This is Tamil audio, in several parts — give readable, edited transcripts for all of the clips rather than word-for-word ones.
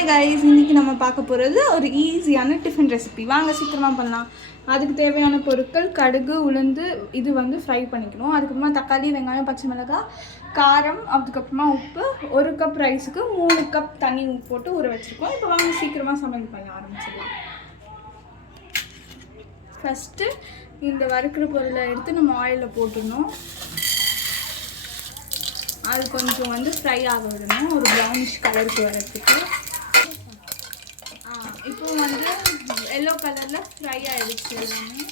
ஹாய் கைஸ், இன்றைக்கி நம்ம பார்க்க போகிறது ஒரு ஈஸியான டிஃபன் ரெசிபி. வாங்க சீக்கிரமாக பண்ணலாம். அதுக்கு தேவையான பொருட்கள் கடுகு, உளுந்து, இது வந்து ஃப்ரை பண்ணிக்கணும். அதுக்கப்புறமா தக்காளி, வெங்காயம், பச்சை மிளகாய், காரம், அதுக்கப்புறமா உப்பு. 1 கப் ரைஸுக்கு 3 கப் தண்ணி போட்டு ஊற வச்சுருக்கோம். இப்போ வாங்க சீக்கிரமாக சமையல் பண்ண ஆரம்பிச்சிடலாம். ஃபஸ்ட்டு இந்த வறுக்கிற பொருளை எடுத்து நம்ம ஆயிலில் போட்டுடணும். அது கொஞ்சம் வந்து ஃப்ரை ஆக விடணும், ஒரு ப்ரௌனிஷ் கலருக்கு வரதுக்கு. இப்போ வந்து எல்லோ கலரில் ஃப்ரை ஆகிடுச்சு எல்லாமே.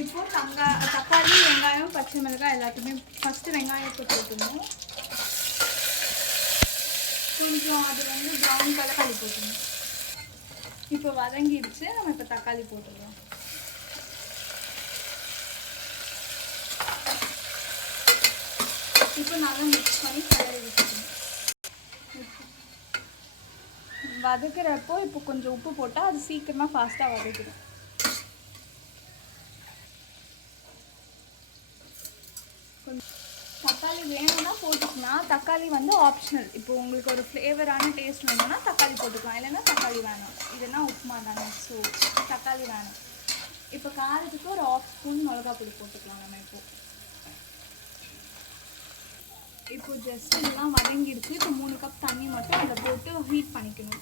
இப்போது தக்காளி, வெங்காயம், பச்சை மிளகாய் எல்லாத்தையுமே ஃபஸ்ட்டு வெங்காயத்தை போட்டுடணும். கொஞ்சம் அது வந்து ப்ரௌன் கலர் போட்டுடணும். இப்போ வதங்கிடுச்சு, நம்ம இப்போ தக்காளி போட்டுடலாம். இப்போ நல்லா மிக்ஸ் பண்ணி கலரி வச்சுக்கணும். வதக்கிறப்போ இப்போ கொஞ்சம் உப்பு போட்டால் அது சீக்கிரமாக ஃபாஸ்ட்டாக வதக்கிடும். தக்காளி வேணும்னா போட்டுக்கலாம். தக்காளி வந்து ஆப்ஷனல். இப்போ உங்களுக்கு ஒரு ஃப்ளேவரான டேஸ்ட் வேணும்னா தக்காளி போட்டுக்கலாம், இல்லைன்னா தக்காளி வேணும். இதுனா உப்புமா தானே, ஸோ தக்காளி வேணும். இப்போ காரத்துக்கு ஒரு 1/2 ஸ்பூன் மிளகா பொடி போட்டுக்கலாம் நம்ம. இப்போ ஜஸ்ட் இதெல்லாம் வதங்கிடுச்சு. இப்போ 3 கப் தண்ணி மட்டும் அதில் போட்டு ஹீட் பண்ணிக்கணும்.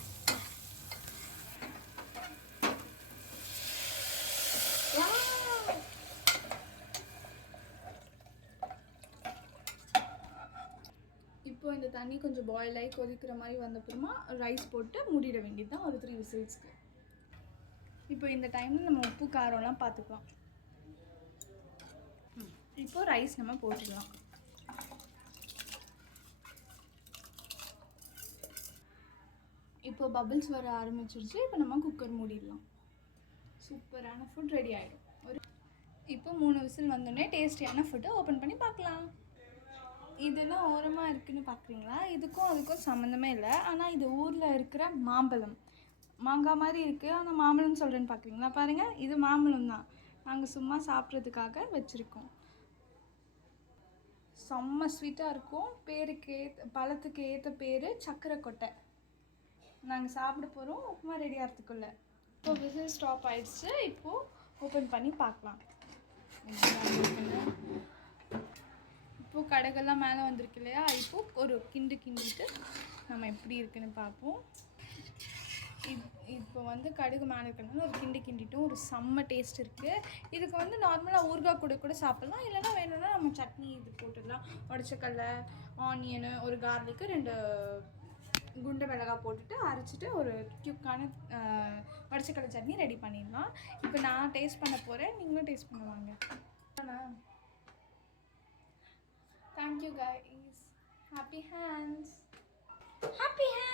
இப்போ இந்த தண்ணி கொஞ்சம் பாயில் ஆகி கொதிக்கிற மாதிரி வந்தப்புறமா ரைஸ் போட்டு மூடிட வேண்டியது தான், ஒரு 3 விசில்ஸ்க்கு. இப்போ இந்த டைமில் நம்ம உப்பு காரம்லாம் பார்த்துக்கலாம். இப்போ ரைஸ் நம்ம போட்டுடலாம். இப்போ பபிள்ஸ் வர ஆரம்பிச்சிருச்சு. இப்போ நம்ம குக்கர் மூடிடலாம். சூப்பரான ஃபுட் ரெடி ஆகிடும். இப்போ 3 விசில் வந்தோடனே டேஸ்டியான ஃபுட்டை ஓப்பன் பண்ணி பார்க்கலாம். இதெல்லாம் ஓரமாக இருக்குதுன்னு பார்க்குறீங்களா? இதுக்கும் அதுக்கும் சம்மந்தமே இல்லை. ஆனால் இது ஊரில் இருக்கிற மாம்பழம், மாங்காய் மாதிரி இருக்குது, ஆனால் மாம்பழம்னு சொல்கிறேன்னு பார்க்குறீங்களா? பாருங்கள், இது மாம்பழம் தான். நாங்கள் சும்மா சாப்பிட்றதுக்காக வச்சுருக்கோம். செம்ம ஸ்வீட்டாக இருக்கும். பழத்துக்கு ஏற்ற பேர் சக்கரை கொட்டை. நாங்கள் சாப்பிட போகிறோம் உப்புமா ரெடி ஆகிறதுக்குள்ளே. இப்போ விசில் ஸ்டாப் ஆகிடுச்சு. இப்போது ஓப்பன் பண்ணி பார்க்கலாம். இப்போது கடுகெல்லாம் மேலே வந்திருக்கு இல்லையா? இப்போது ஒரு கிண்டிட்டு நம்ம எப்படி இருக்குன்னு பார்ப்போம். இப்போ வந்து கடுகு மேலே இருக்கிறதுனால ஒரு கிண்டிட்டும் ஒரு செம்ம டேஸ்ட் இருக்குது. இதுக்கு வந்து நார்மலாக ஊறுகாய் கூட சாப்பிட்லாம், இல்லைன்னா வேணும்னா நம்ம சட்னி இது போட்டுடலாம். உடச்சக்கடலை, ஆனியனு, ஒரு கார்லிக்கு, 2 குண்டு மிளகாய் போட்டுட்டு அரைச்சிட்டு ஒரு க்யூக்கான உடச்சக்கடலை சட்னி ரெடி பண்ணிடலாம். இப்போ நான் டேஸ்ட் பண்ண போகிறேன், நீங்களும் டேஸ்ட் பண்ணுவாங்க. Thank you guys. Happy hands. Happy hands.